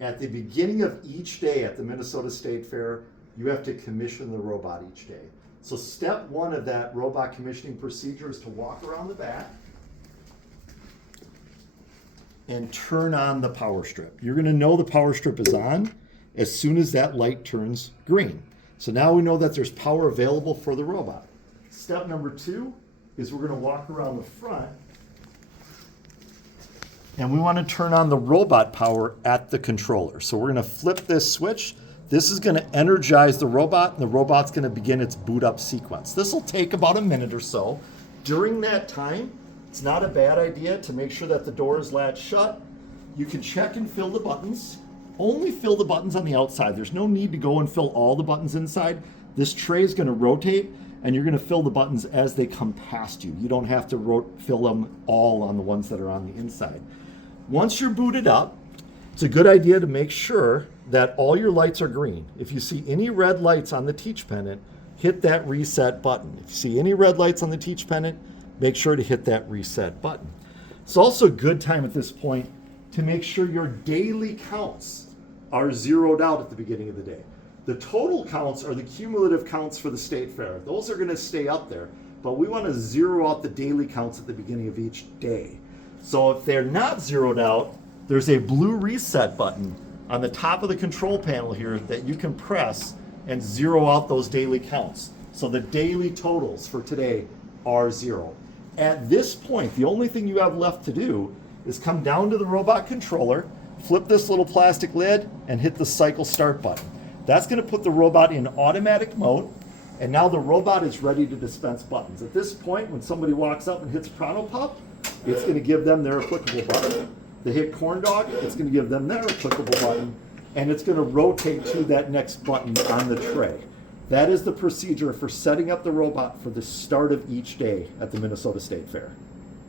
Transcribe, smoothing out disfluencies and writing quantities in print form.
At the beginning of each day at the Minnesota State Fair, you have to commission the robot each day. So step one of that robot commissioning procedure is to walk around the back and turn on the power strip. You're gonna know the power strip is on as soon as that light turns green. So now we know that there's power available for the robot. Step number two is we're gonna walk around the front and we wanna turn on the robot power at the controller. So we're gonna flip this switch. This is gonna energize the robot and the robot's gonna begin its boot up sequence. This will take about a minute or so. During that time, it's not a bad idea to make sure that the door is latched shut. You can check and fill the buttons. Only fill the buttons on the outside. There's no need to go and fill all the buttons inside. This tray is gonna rotate and you're gonna fill the buttons as they come past you. You don't have to fill them all on the ones that are on the inside. Once you're booted up, it's a good idea to make sure that all your lights are green. If you see any red lights on the teach pennant, hit that reset button. If you see any red lights on the teach pennant, make sure to hit that reset button. It's also a good time at this point to make sure your daily counts are zeroed out at the beginning of the day. The total counts are the cumulative counts for the state fair. Those are gonna stay up there, but we wanna zero out the daily counts at the beginning of each day. So if they're not zeroed out, there's a blue reset button on the top of the control panel here that you can press and zero out those daily counts. So the daily totals for today are 0. At this point, the only thing you have left to do is come down to the robot controller, flip this little plastic lid, and hit the cycle start button. That's gonna put the robot in automatic mode, and now the robot is ready to dispense buttons. At this point, when somebody walks up and hits Pronto Pup, it's gonna give them their applicable button. They hit Corn Dog, it's gonna give them their applicable button, and it's gonna rotate to that next button on the tray. That is the procedure for setting up the robot for the start of each day at the Minnesota State Fair.